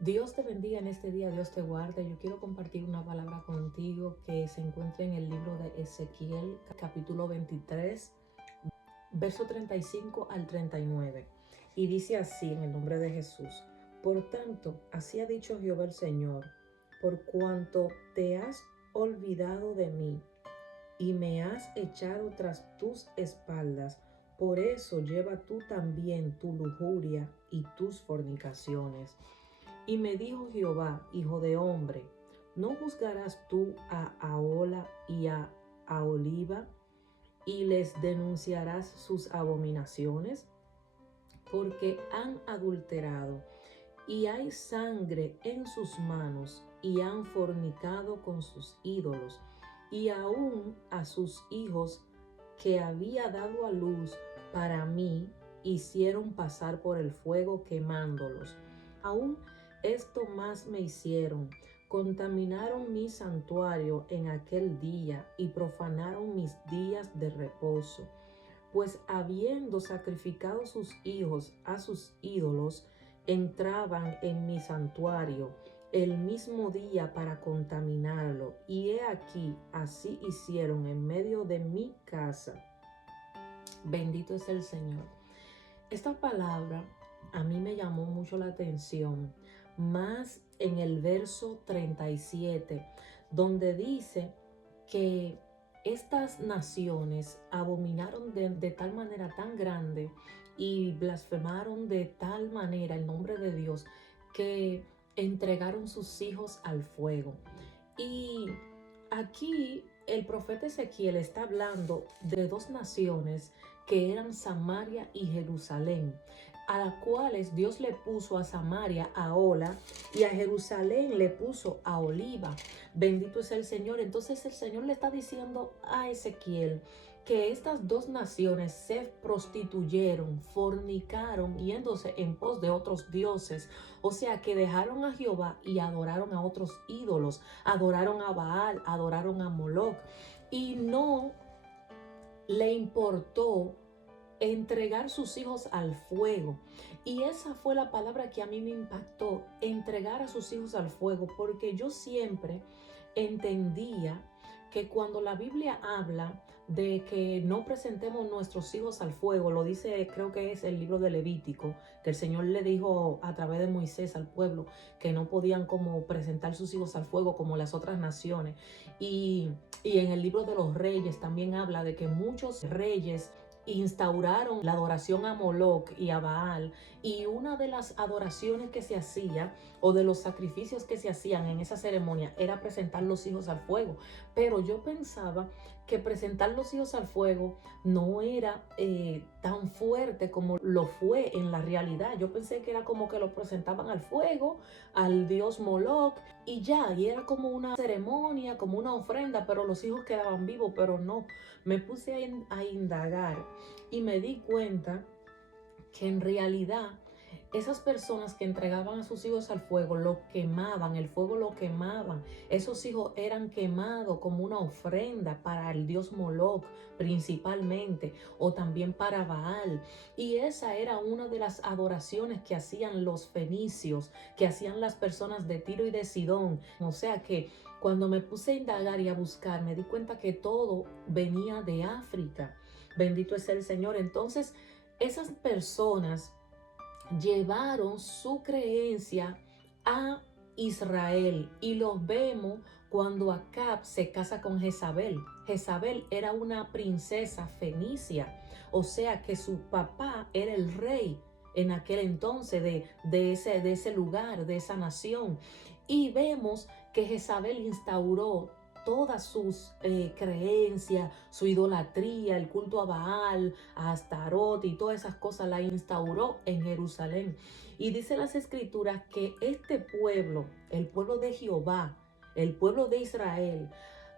Dios te bendiga en este día, Dios te guarde. Yo quiero compartir una palabra contigo que se encuentra en el libro de Ezequiel, capítulo 23, verso 35 al 39. Y dice así en el nombre de Jesús: Por tanto, así ha dicho Jehová el Señor, por cuanto te has olvidado de mí y me has echado tras tus espaldas, por eso lleva tú también tu lujuria y tus fornicaciones. Y me dijo Jehová, hijo de hombre, ¿no juzgarás tú a Ahola y a Aholiba y les denunciarás sus abominaciones? Porque han adulterado y hay sangre en sus manos y han fornicado con sus ídolos, y aún a sus hijos que había dado a luz para mí hicieron pasar por el fuego quemándolos. Aún esto más me hicieron: contaminaron mi santuario en aquel día y profanaron mis días de reposo, pues habiendo sacrificado sus hijos a sus ídolos, entraban en mi santuario el mismo día para contaminarlo. Y he aquí, así hicieron en medio de mi casa. Bendito es el Señor. Esta palabra a mí me llamó mucho la atención, más en el verso 37, donde dice que estas naciones abominaron de tal manera tan grande y blasfemaron de tal manera el nombre de Dios que entregaron sus hijos al fuego. Y aquí el profeta Ezequiel está hablando de dos naciones que eran Samaria y Jerusalén, a las cuales Dios le puso a Samaria a Ola y a Jerusalén le puso a Oliva. Bendito es el Señor. Entonces el Señor le está diciendo a Ezequiel que estas dos naciones se prostituyeron, fornicaron, yéndose en pos de otros dioses. O sea, que dejaron a Jehová y adoraron a otros ídolos, adoraron a Baal, adoraron a Moloch, y no le importó entregar sus hijos al fuego. Y esa fue la palabra que a mí me impactó: entregar a sus hijos al fuego, porque yo siempre entendía que cuando la Biblia habla de que no presentemos nuestros hijos al fuego, lo dice, creo que es el libro de Levítico, que el Señor le dijo a través de Moisés al pueblo que no podían como presentar sus hijos al fuego como las otras naciones. Y en el libro de los reyes también habla de que muchos reyes instauraron la adoración a Moloch y a Baal, y una de las adoraciones que se hacía o de los sacrificios que se hacían en esa ceremonia era presentar los hijos al fuego. Pero yo pensaba que presentar los hijos al fuego no era tan fuerte como lo fue en la realidad. Yo pensé que era como que lo presentaban al fuego, al dios Moloch, y ya, y era como una ceremonia, como una ofrenda, pero los hijos quedaban vivos. Pero no, me puse a indagar y me di cuenta que en realidad esas personas que entregaban a sus hijos al fuego lo quemaban, el fuego lo quemaban. Esos hijos eran quemados como una ofrenda para el dios Moloch principalmente, o también para Baal. Y esa era una de las adoraciones que hacían los fenicios, que hacían las personas de Tiro y de Sidón. O sea que cuando me puse a indagar y a buscar, me di cuenta que todo venía de África. Bendito es el Señor. Entonces, esas personas llevaron su creencia a Israel, y los vemos cuando Acab se casa con Jezabel. Jezabel era una princesa fenicia, o sea que su papá era el rey en aquel entonces de ese lugar, de esa nación. Y vemos que Jezabel instauró todas sus creencias, su idolatría, el culto a Baal, a Astarot y todas esas cosas la instauró en Jerusalén. Y dice las escrituras que este pueblo, el pueblo de Jehová, el pueblo de Israel,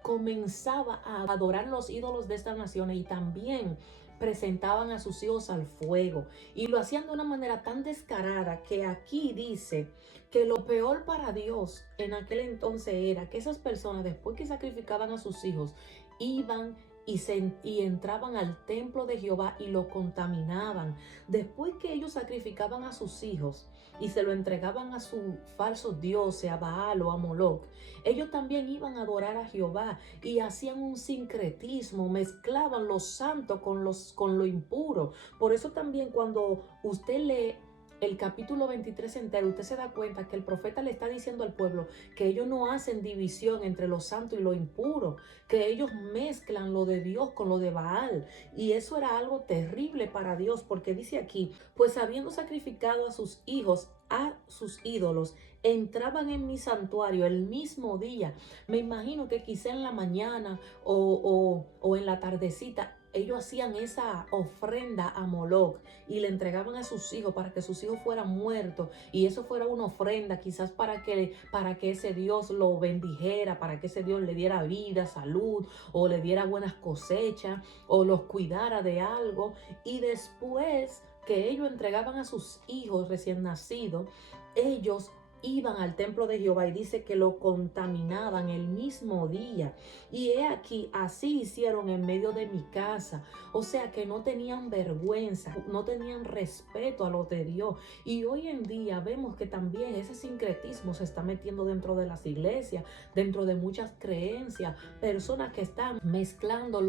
comenzaba a adorar los ídolos de estas naciones, y también presentaban a sus hijos al fuego, y lo hacían de una manera tan descarada que aquí dice que lo peor para Dios en aquel entonces era que esas personas, después que sacrificaban a sus hijos, iban y entraban al templo de Jehová y lo contaminaban. Después que ellos sacrificaban a sus hijos y se lo entregaban a su falso dios, a Baal o a Moloch, ellos también iban a adorar a Jehová y hacían un sincretismo, mezclaban lo santo con lo impuro. Por eso también cuando usted lee el capítulo 23 entero, usted se da cuenta que el profeta le está diciendo al pueblo que ellos no hacen división entre lo santo y lo impuro, que ellos mezclan lo de Dios con lo de Baal. Y eso era algo terrible para Dios, porque dice aquí, pues habiendo sacrificado a sus hijos, a sus ídolos, entraban en mi santuario el mismo día. Me imagino que quizá en la mañana o en la tardecita, ellos hacían esa ofrenda a Moloch y le entregaban a sus hijos para que sus hijos fueran muertos, y eso fuera una ofrenda quizás para que ese Dios lo bendijera, para que ese Dios le diera vida, salud, o le diera buenas cosechas, o los cuidara de algo. Y después que ellos entregaban a sus hijos recién nacidos, ellos iban al templo de Jehová y dice que lo contaminaban el mismo día. Y he aquí, así hicieron en medio de mi casa. O sea que no tenían vergüenza, no tenían respeto a lo de Dios. Y hoy en día vemos que también ese sincretismo se está metiendo dentro de las iglesias, dentro de muchas creencias, personas que están mezclando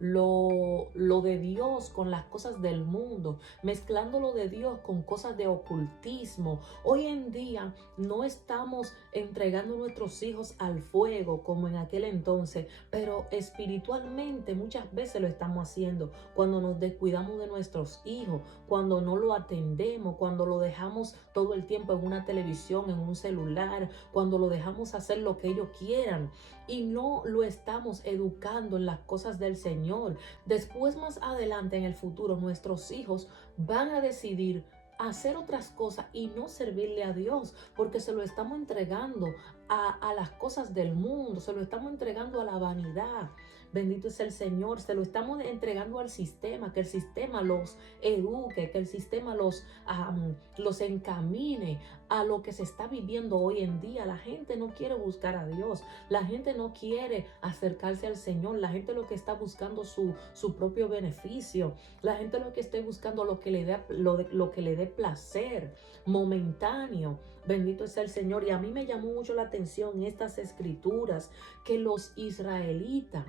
lo de Dios con las cosas del mundo, mezclando lo de Dios con cosas de ocultismo. Hoy en día no estamos entregando nuestros hijos al fuego como en aquel entonces, pero espiritualmente muchas veces lo estamos haciendo cuando nos descuidamos de nuestros hijos, cuando no lo atendemos, cuando lo dejamos todo el tiempo en una televisión, en un celular, cuando lo dejamos hacer lo que ellos quieran y no lo estamos educando en las cosas del Señor. Después, más adelante en el futuro, nuestros hijos van a decidir hacer otras cosas y no servirle a Dios, porque se lo estamos entregando a las cosas del mundo, se lo estamos entregando a la vanidad. Bendito es el Señor, se lo estamos entregando al sistema, que el sistema los eduque, que el sistema los encamine a lo que se está viviendo hoy en día. La gente no quiere buscar a Dios, la gente no quiere acercarse al Señor, la gente lo que está buscando su propio beneficio, la gente lo que está buscando lo que le dé placer momentáneo. Bendito es el Señor. Y a mí me llamó mucho la atención estas escrituras, que los israelitas,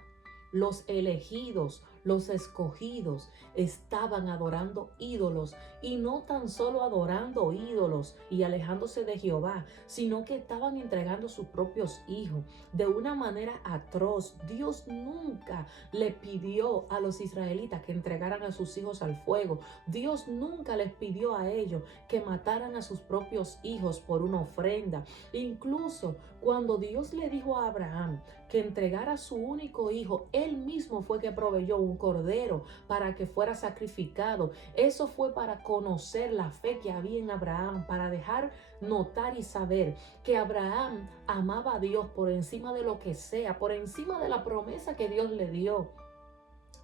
los elegidos, los escogidos, estaban adorando ídolos, y no tan solo adorando ídolos y alejándose de Jehová, sino que estaban entregando sus propios hijos de una manera atroz. Dios nunca le pidió a los israelitas que entregaran a sus hijos al fuego. Dios nunca les pidió a ellos que mataran a sus propios hijos por una ofrenda. Incluso cuando Dios le dijo a Abraham que entregara a su único hijo, él mismo fue que proveyó un cordero para que fuera sacrificado. Eso fue para conocer la fe que había en Abraham, para dejar notar y saber que Abraham amaba a Dios por encima de lo que sea, por encima de la promesa que Dios le dio.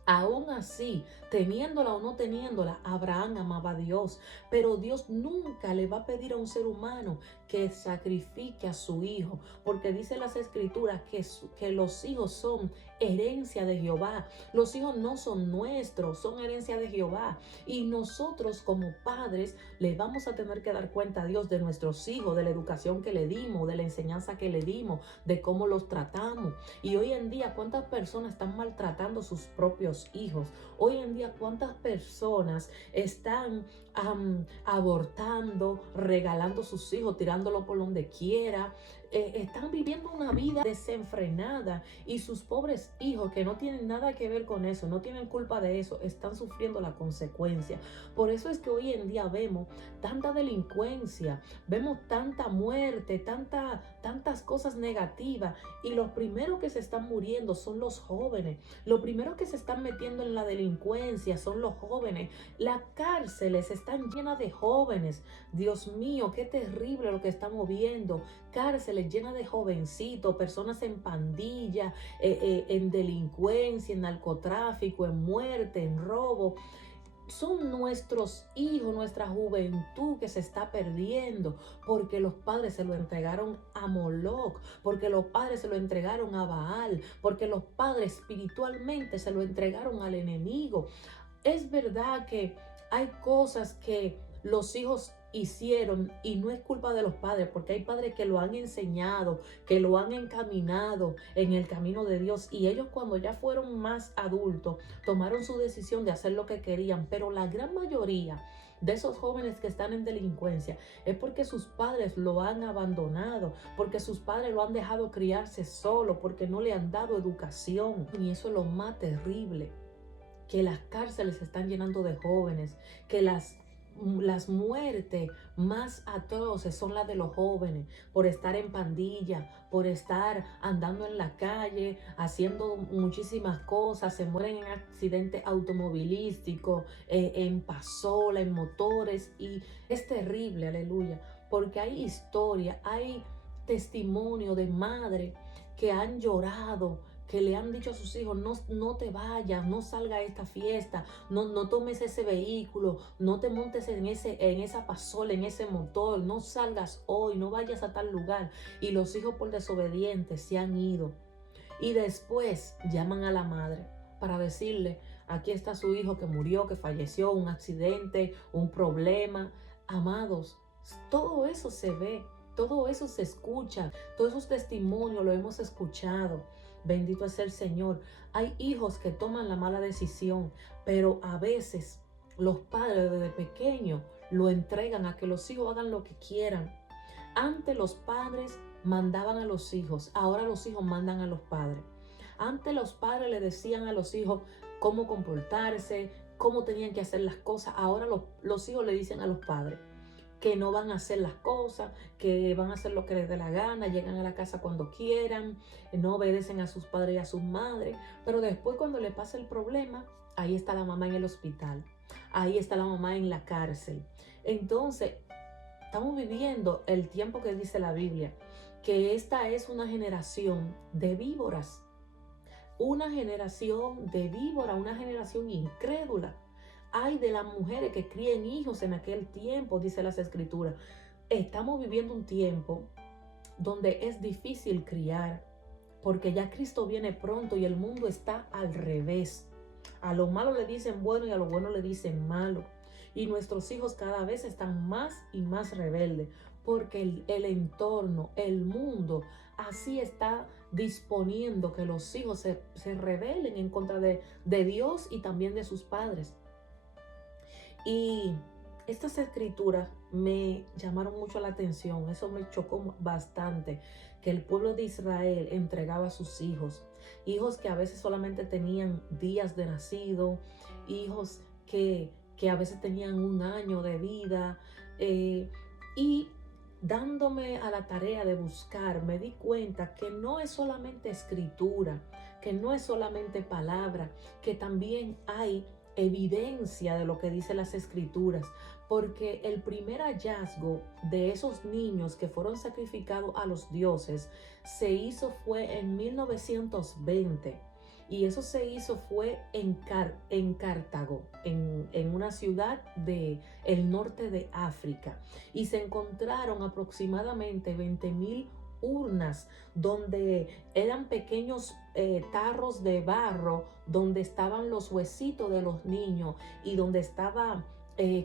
Aún así, teniéndola o no teniéndola, Abraham amaba a Dios, pero Dios nunca le va a pedir a un ser humano que sacrifique a su hijo, porque dice las escrituras que los hijos son herencia de Jehová. Los hijos no son nuestros, son herencia de Jehová, y nosotros como padres le vamos a tener que dar cuenta a Dios de nuestros hijos, de la educación que le dimos, de la enseñanza que le dimos, de cómo los tratamos. Y hoy en día, ¿cuántas personas están maltratando a sus propios hijos? Hoy en día, ¿cuántas personas están abortando, regalando sus hijos, tirándolo por donde quiera? Están viviendo una vida desenfrenada, y sus pobres hijos, que no tienen nada que ver con eso, no tienen culpa de eso, están sufriendo la consecuencia. Por eso es que hoy en día vemos tanta delincuencia, vemos tanta muerte, tantas cosas negativas, y los primeros que se están muriendo son los jóvenes. Los primeros que se están metiendo en la delincuencia son los jóvenes. Las cárceles están llenas de jóvenes. Dios mío, qué terrible lo que estamos viendo. Cárceles llenas de jovencitos, personas en pandilla, en delincuencia, en narcotráfico, en muerte, en robo. Son nuestros hijos, nuestra juventud que se está perdiendo, porque los padres se lo entregaron a Moloch, porque los padres se lo entregaron a Baal, porque los padres espiritualmente se lo entregaron al enemigo. Es verdad que hay cosas que los hijos hicieron, y no es culpa de los padres, porque hay padres que lo han enseñado, que lo han encaminado en el camino de Dios, y ellos cuando ya fueron más adultos tomaron su decisión de hacer lo que querían. Pero la gran mayoría de esos jóvenes que están en delincuencia es porque sus padres lo han abandonado, porque sus padres lo han dejado criarse solo, porque no le han dado educación. Y eso es lo más terrible, que las cárceles se están llenando de jóvenes, que las muertes más atroces son las de los jóvenes, por estar en pandilla, por estar andando en la calle, haciendo muchísimas cosas. Se mueren en accidentes automovilísticos, en pasola, en motores, y es terrible, aleluya, porque hay historia, hay testimonio de madres que han llorado, que le han dicho a sus hijos: no te vayas, no salga a esta fiesta, no tomes ese vehículo, no te montes en esa pasola, en ese motor, no salgas hoy, no vayas a tal lugar. Y los hijos, por desobedientes, se han ido. Y después llaman a la madre para decirle: aquí está su hijo que murió, que falleció, un accidente, un problema. Amados, todo eso se ve, todo eso se escucha, todos esos testimonios lo hemos escuchado. Bendito es el Señor. Hay hijos que toman la mala decisión, pero a veces los padres desde pequeños lo entregan a que los hijos hagan lo que quieran. Antes los padres mandaban a los hijos, ahora los hijos mandan a los padres. Antes los padres le decían a los hijos cómo comportarse, cómo tenían que hacer las cosas. Ahora los hijos le dicen a los padres que no van a hacer las cosas, que van a hacer lo que les dé la gana, llegan a la casa cuando quieran, no obedecen a sus padres y a sus madres. Pero después, cuando le pasa el problema, ahí está la mamá en el hospital, ahí está la mamá en la cárcel. Entonces, estamos viviendo el tiempo que dice la Biblia, que esta es una generación de víboras, una generación de víbora, una generación incrédula. Ay de las mujeres que críen hijos en aquel tiempo, dice las Escrituras. Estamos viviendo un tiempo donde es difícil criar, porque ya Cristo viene pronto y el mundo está al revés. A lo malo le dicen bueno y a lo bueno le dicen malo. Y nuestros hijos cada vez están más y más rebeldes, porque el entorno, el mundo, así está disponiendo que los hijos se rebelen en contra de Dios y también de sus padres. Y estas escrituras me llamaron mucho la atención. Eso me chocó bastante, que el pueblo de Israel entregaba a sus hijos, hijos que a veces solamente tenían días de nacido, hijos que a veces tenían un año de vida, y dándome a la tarea de buscar, me di cuenta que no es solamente escritura, que no es solamente palabra, que también hay evidencia de lo que dicen las Escrituras, porque el primer hallazgo de esos niños que fueron sacrificados a los dioses fue en 1920. Y eso se hizo fue en Cartago, en una ciudad del norte de África. Y se encontraron aproximadamente 20,000 urnas, donde eran pequeños tarros de barro, donde estaban los huesitos de los niños y donde estaba el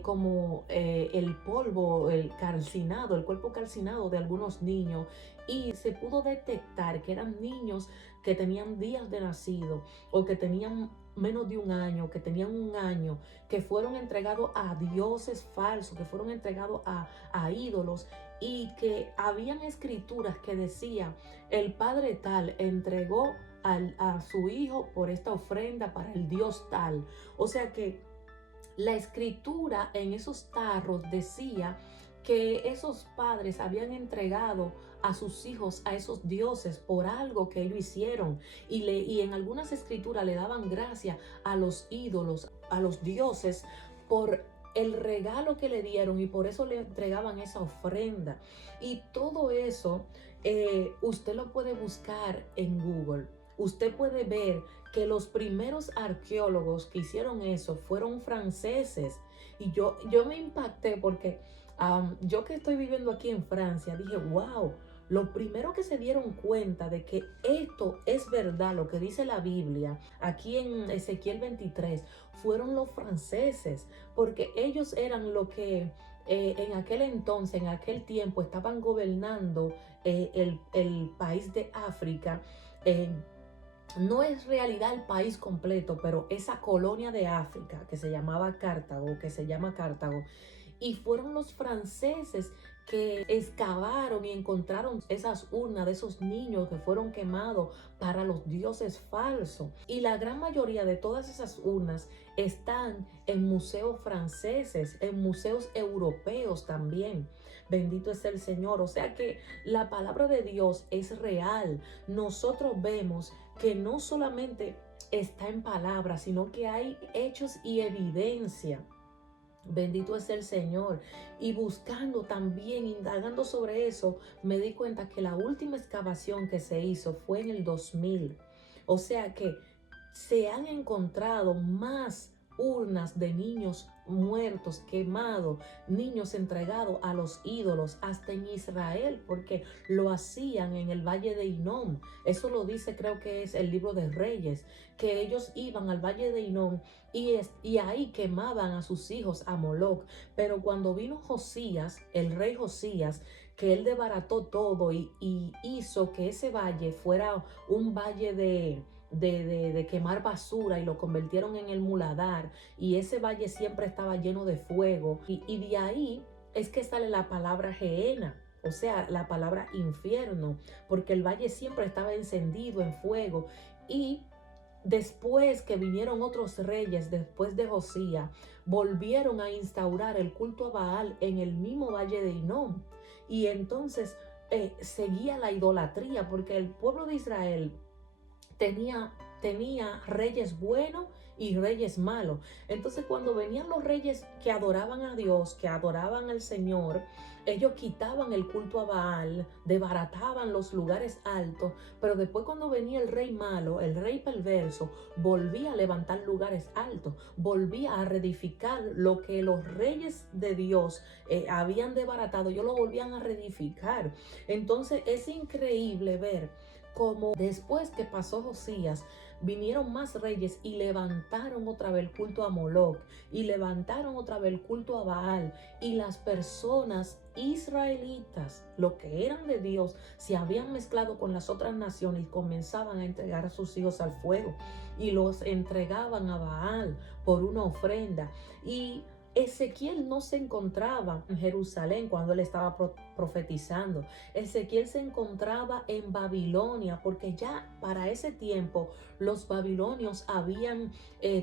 polvo, el cuerpo calcinado de algunos niños. Y se pudo detectar que eran niños que tenían días de nacido o que tenían menos de un año, que tenían un año, que fueron entregados a dioses falsos, que fueron entregados a ídolos, y que habían escrituras que decían: el padre tal entregó a su hijo por esta ofrenda para el dios tal. O sea que la escritura en esos tarros decía que esos padres habían entregado a sus hijos a esos dioses por algo que ellos hicieron, y en algunas escrituras le daban gracia a los ídolos, a los dioses, por el regalo que le dieron, y por eso le entregaban esa ofrenda. Y todo eso usted lo puede buscar en Google. Usted puede ver que los primeros arqueólogos que hicieron eso fueron franceses. Y yo me impacté porque yo que estoy viviendo aquí en Francia, dije: wow, lo primero que se dieron cuenta de que esto es verdad, lo que dice la Biblia, aquí en Ezequiel 23, fueron los franceses, porque ellos eran lo que en aquel entonces, en aquel tiempo, estaban gobernando el país de África. eh, no es realidad el país completo, pero esa colonia de África que se llamaba Cartago, que se llama Cartago, y fueron los franceses que excavaron y encontraron esas urnas de esos niños que fueron quemados para los dioses falsos. Y la gran mayoría de todas esas urnas están en museos franceses, en museos europeos también. Bendito es el Señor. O sea que la palabra de Dios es real. Nosotros vemos que no solamente está en palabras, sino que hay hechos y evidencia. Bendito es el Señor. Y buscando también, indagando sobre eso, me di cuenta que la última excavación que se hizo fue en el 2000. O sea que se han encontrado más urnas de niños muertos, quemados, niños entregados a los ídolos, hasta en Israel, porque lo hacían en el valle de Hinnom. Eso lo dice, creo que es el libro de Reyes, que ellos iban al valle de Hinnom y ahí quemaban a sus hijos a Moloc. Pero cuando vino Josías, el rey Josías, que él desbarató todo y hizo que ese valle fuera un valle de quemar basura, y lo convirtieron en el muladar, y ese valle siempre estaba lleno de fuego, y de ahí es que sale la palabra Gehenna, o sea, la palabra infierno, porque el valle siempre estaba encendido en fuego. Y después que vinieron otros reyes, después de Josías, volvieron a instaurar el culto a Baal en el mismo valle de Hinnom, y entonces seguía la idolatría, porque el pueblo de Israel tenía reyes buenos y reyes malos. Entonces, cuando venían los reyes que adoraban a Dios, que adoraban al Señor, ellos quitaban el culto a Baal, desbarataban los lugares altos, pero después, cuando venía el rey malo, el rey perverso, volvía a levantar lugares altos, volvía a reedificar lo que los reyes de Dios habían desbaratado, ellos lo volvían a reedificar. Entonces, es increíble ver como después que pasó Josías, vinieron más reyes y levantaron otra vez el culto a Moloc, y levantaron otra vez el culto a Baal, y las personas israelitas, lo que eran de Dios, se habían mezclado con las otras naciones y comenzaban a entregar a sus hijos al fuego y los entregaban a Baal por una ofrenda. Y Ezequiel no se encontraba en Jerusalén cuando él estaba profetizando. Ezequiel se encontraba en Babilonia, porque ya para ese tiempo los babilonios habían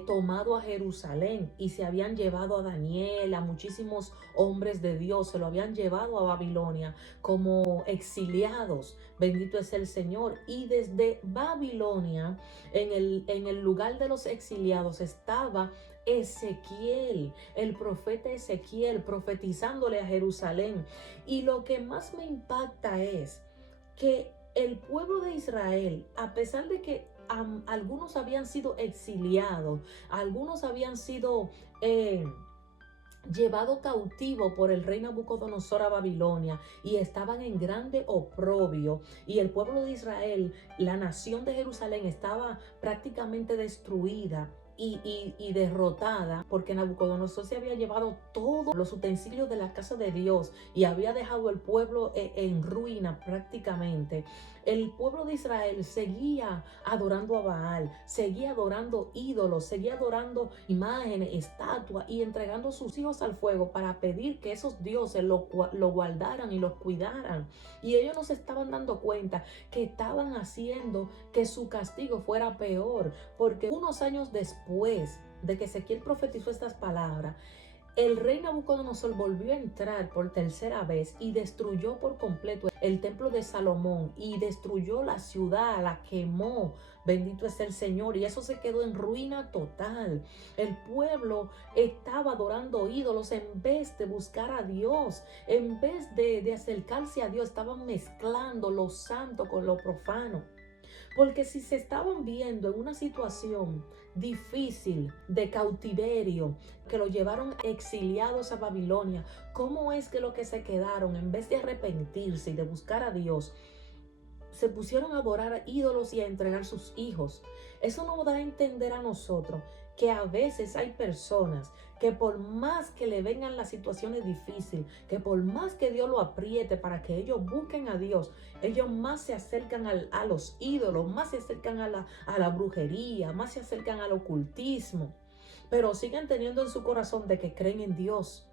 tomado a Jerusalén y se habían llevado a Daniel, a muchísimos hombres de Dios, se lo habían llevado a Babilonia como exiliados. Bendito es el Señor. Y desde Babilonia, en el lugar de los exiliados, estaba Ezequiel, el profeta Ezequiel, profetizándole a Jerusalén. Y lo que más me impacta es que el pueblo de Israel, a pesar de que algunos habían sido exiliados, algunos habían sido llevado cautivo por el rey Nabucodonosor a Babilonia, y estaban en grande oprobio, y el pueblo de Israel, la nación de Jerusalén, estaba prácticamente destruida y derrotada, porque Nabucodonosor se había llevado todos los utensilios de la casa de Dios y había dejado el pueblo en ruina prácticamente. El pueblo de Israel seguía adorando a Baal, seguía adorando ídolos, seguía adorando imágenes, estatuas, y entregando a sus hijos al fuego para pedir que esos dioses lo guardaran y los cuidaran. Y ellos no se estaban dando cuenta que estaban haciendo que su castigo fuera peor, porque unos años después de que Ezequiel profetizó estas palabras, el rey Nabucodonosor volvió a entrar por tercera vez y destruyó por completo el templo de Salomón, y destruyó la ciudad, la quemó. Bendito es el Señor. Y eso se quedó en ruina total. El pueblo estaba adorando ídolos en vez de buscar a Dios. En vez de acercarse a Dios, estaban mezclando lo santo con lo profano. Porque si se estaban viendo en una situación difícil de cautiverio, que lo llevaron exiliados a Babilonia, ¿cómo es que los que se quedaron, en vez de arrepentirse y de buscar a Dios, se pusieron a adorar a ídolos y a entregar sus hijos? Eso nos da a entender a nosotros que a veces hay personas que por más que le vengan las situaciones difíciles, que por más que Dios lo apriete para que ellos busquen a Dios, ellos más se acercan a los ídolos, más se acercan a la brujería, más se acercan al ocultismo, pero siguen teniendo en su corazón de que creen en Dios.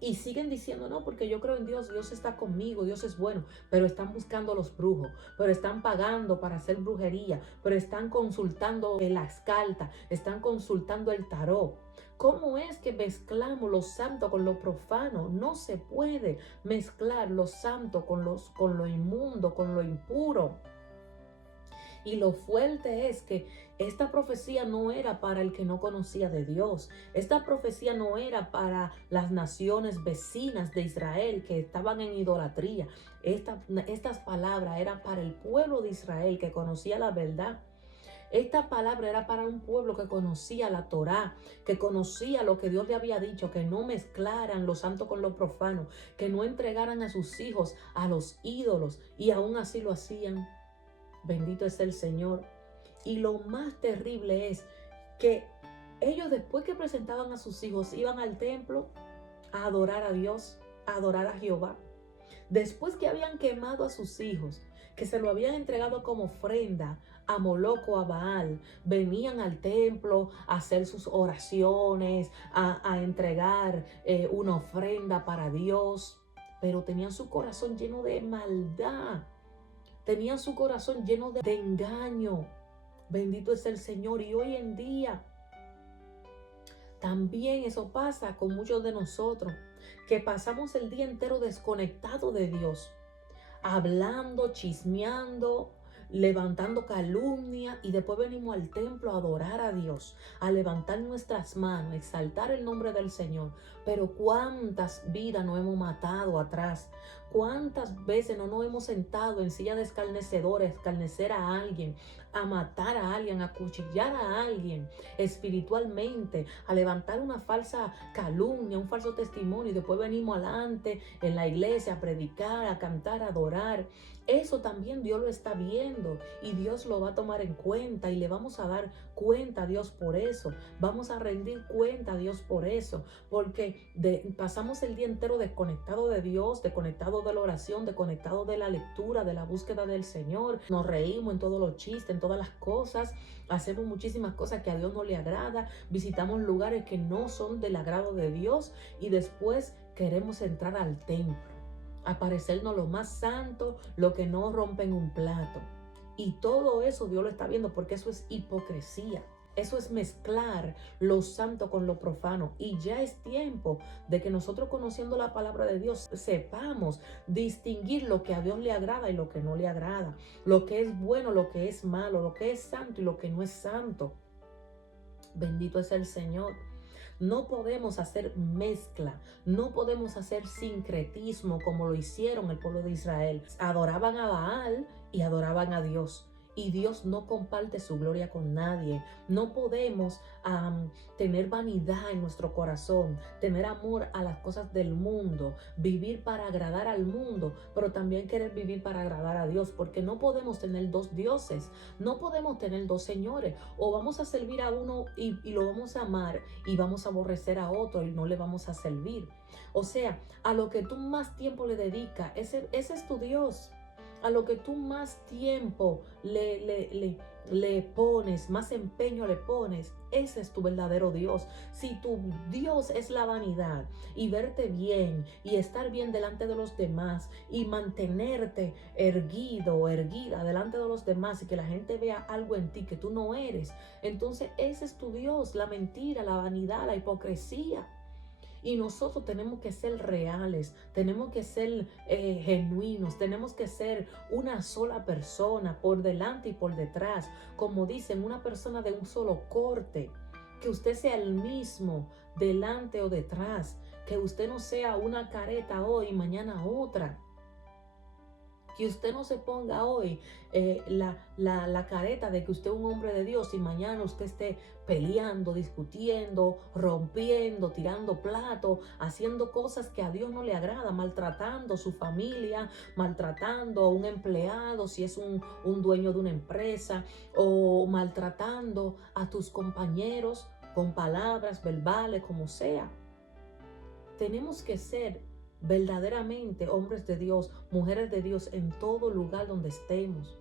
Y siguen diciendo, no, porque yo creo en Dios, Dios está conmigo, Dios es bueno, pero están buscando los brujos, pero están pagando para hacer brujería, pero están consultando las cartas, están consultando el tarot. ¿Cómo es que mezclamos lo santo con lo profano? No se puede mezclar lo santo con lo inmundo, con lo impuro. Y lo fuerte es que esta profecía no era para el que no conocía de Dios. Esta profecía no era para las naciones vecinas de Israel que estaban en idolatría. Estas palabras eran para el pueblo de Israel que conocía la verdad. Esta palabra era para un pueblo que conocía la Torá, que conocía lo que Dios le había dicho, que no mezclaran lo santo con lo profano, que no entregaran a sus hijos a los ídolos, y aún así lo hacían. Bendito es el Señor. Y lo más terrible es que ellos, después que presentaban a sus hijos, iban al templo a adorar a Dios, a adorar a Jehová. Después que habían quemado a sus hijos, que se lo habían entregado como ofrenda a Moloc o a Baal, venían al templo a hacer sus oraciones, a entregar una ofrenda para Dios, pero tenían su corazón lleno de maldad. Tenían su corazón lleno de engaño. Bendito es el Señor. Y hoy en día también eso pasa con muchos de nosotros, que pasamos el día entero desconectado de Dios, hablando, chismeando, levantando calumnia, y después venimos al templo a adorar a Dios, a levantar nuestras manos, a exaltar el nombre del Señor. Pero cuántas vidas no hemos matado atrás, cuántas veces no nos hemos sentado en silla de escarnecedores, escarnecer a alguien, a matar a alguien, a cuchillar a alguien espiritualmente, a levantar una falsa calumnia, un falso testimonio, y después venimos adelante en la iglesia a predicar, a cantar, a adorar. Eso también Dios lo está viendo y Dios lo va a tomar en cuenta, y le vamos a dar cuenta a Dios por eso. Vamos a rendir cuenta a Dios por eso, porque pasamos el día entero desconectado de Dios, desconectado de la oración, desconectado de la lectura, de la búsqueda del Señor. Nos reímos en todos los chistes, en todas las cosas. Hacemos muchísimas cosas que a Dios no le agrada. Visitamos lugares que no son del agrado de Dios, y después queremos entrar al templo, a parecernos lo más santo, lo que no rompe en un plato. Y todo eso Dios lo está viendo, porque eso es hipocresía. Eso es mezclar lo santo con lo profano. Y ya es tiempo de que nosotros, conociendo la palabra de Dios, sepamos distinguir lo que a Dios le agrada y lo que no le agrada, lo que es bueno, lo que es malo, lo que es santo y lo que no es santo. Bendito es el Señor. No podemos hacer mezcla, no podemos hacer sincretismo como lo hicieron el pueblo de Israel. Adoraban a Baal y adoraban a Dios. Y Dios no comparte su gloria con nadie. No podemos tener vanidad en nuestro corazón, tener amor a las cosas del mundo, vivir para agradar al mundo, pero también querer vivir para agradar a Dios, porque no podemos tener dos dioses, no podemos tener dos señores. O vamos a servir a uno y lo vamos a amar, y vamos a aborrecer a otro y no le vamos a servir. O sea, a lo que tú más tiempo le dedicas, ese es tu Dios. A lo que tú más tiempo le pones, más empeño le pones, ese es tu verdadero Dios. Si tu Dios es la vanidad y verte bien y estar bien delante de los demás y mantenerte erguido o erguida delante de los demás, y que la gente vea algo en ti que tú no eres, entonces ese es tu Dios, la mentira, la vanidad, la hipocresía. Y nosotros tenemos que ser reales, tenemos que ser genuinos, tenemos que ser una sola persona por delante y por detrás. Como dicen, una persona de un solo corte. Que usted sea el mismo delante o detrás. Que usted no sea una careta hoy y mañana otra. Que usted no se ponga hoy la careta de que usted es un hombre de Dios, y mañana usted esté peleando, discutiendo, rompiendo, tirando platos, haciendo cosas que a Dios no le agrada, maltratando a su familia, maltratando a un empleado si es un dueño de una empresa, o maltratando a tus compañeros. con palabras verbales, como sea. Tenemos que ser verdaderamente hombres de Dios, mujeres de Dios en todo lugar donde estemos.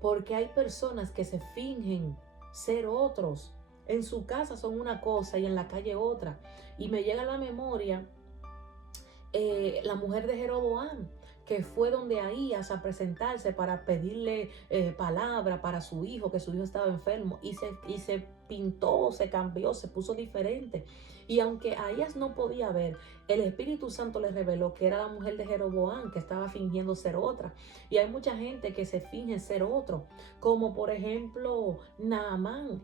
Porque hay personas que se fingen ser otros. En su casa son una cosa y en la calle otra. Y me llega a la memoria la mujer de Jeroboam, que fue donde Ahías a presentarse para pedirle palabra para su hijo, que su hijo estaba enfermo, y se pintó, se cambió, se puso diferente. Y aunque Ahías no podía ver, el Espíritu Santo le reveló que era la mujer de Jeroboam, que estaba fingiendo ser otra. Y hay mucha gente que se finge ser otro, como por ejemplo Naamán.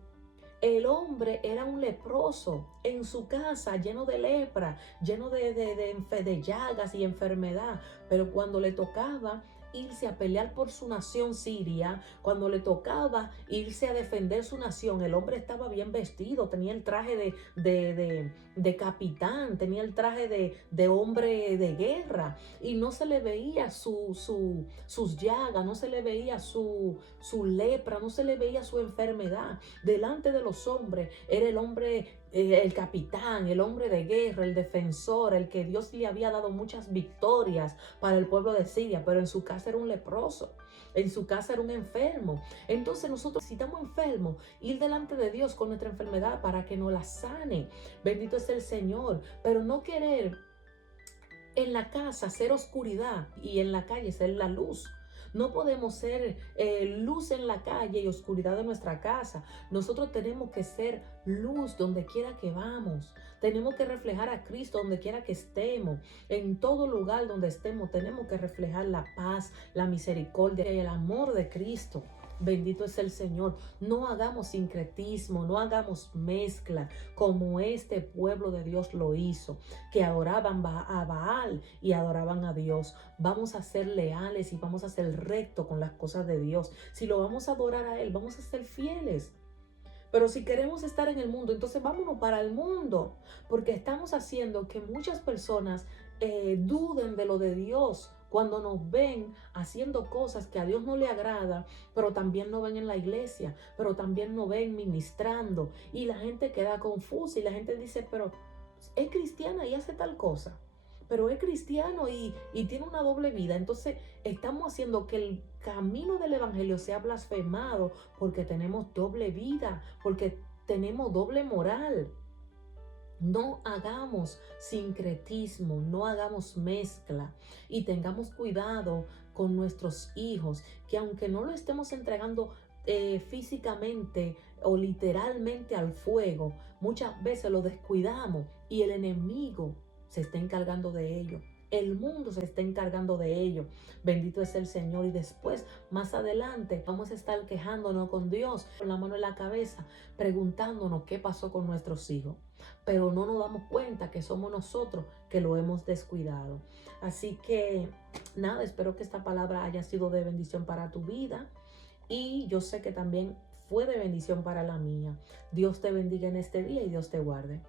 El hombre era un leproso en su casa, lleno de lepra, lleno de llagas y enfermedad. Pero cuando le tocaba irse a pelear por su nación Siria, cuando le tocaba irse a defender su nación, el hombre estaba bien vestido, tenía el traje de capitán, tenía el traje de hombre de guerra, y no se le veía sus llagas, no se le veía su lepra, no se le veía su enfermedad. Delante de los hombres era el hombre, el capitán, el hombre de guerra, el defensor, el que Dios le había dado muchas victorias para el pueblo de Siria, pero en su casa era un leproso, en su casa era un enfermo. Entonces nosotros, si estamos enfermos, ir delante de Dios con nuestra enfermedad para que nos la sane. Bendito es el Señor, pero no querer en la casa ser oscuridad y en la calle ser la luz. No podemos ser luz en la calle y oscuridad en nuestra casa. Nosotros tenemos que ser luz donde quiera que vamos. Tenemos que reflejar a Cristo donde quiera que estemos. En todo lugar donde estemos tenemos que reflejar la paz, la misericordia y el amor de Cristo. Bendito es el Señor. No hagamos sincretismo, no hagamos mezcla como este pueblo de Dios lo hizo, que adoraban a Baal y adoraban a Dios. Vamos a ser leales y vamos a ser rectos con las cosas de Dios. Si lo vamos a adorar a Él, vamos a ser fieles. Pero si queremos estar en el mundo, entonces vámonos para el mundo, porque estamos haciendo que muchas personas duden de lo de Dios cuando nos ven haciendo cosas que a Dios no le agrada, pero también nos ven en la iglesia, pero también nos ven ministrando, y la gente queda confusa y la gente dice, pero es cristiana y hace tal cosa, pero es cristiano y tiene una doble vida. Entonces estamos haciendo que el camino del evangelio sea blasfemado porque tenemos doble vida, porque tenemos doble moral. No hagamos sincretismo, no hagamos mezcla, y tengamos cuidado con nuestros hijos, que aunque no lo estemos entregando físicamente o literalmente al fuego, muchas veces lo descuidamos y el enemigo se está encargando de ello. El mundo se está encargando de ello. Bendito es el Señor. Y después, más adelante, vamos a estar quejándonos con Dios, con la mano en la cabeza, preguntándonos qué pasó con nuestros hijos. Pero no nos damos cuenta que somos nosotros que lo hemos descuidado. Así que nada, espero que esta palabra haya sido de bendición para tu vida. Y yo sé que también fue de bendición para la mía. Dios te bendiga en este día y Dios te guarde.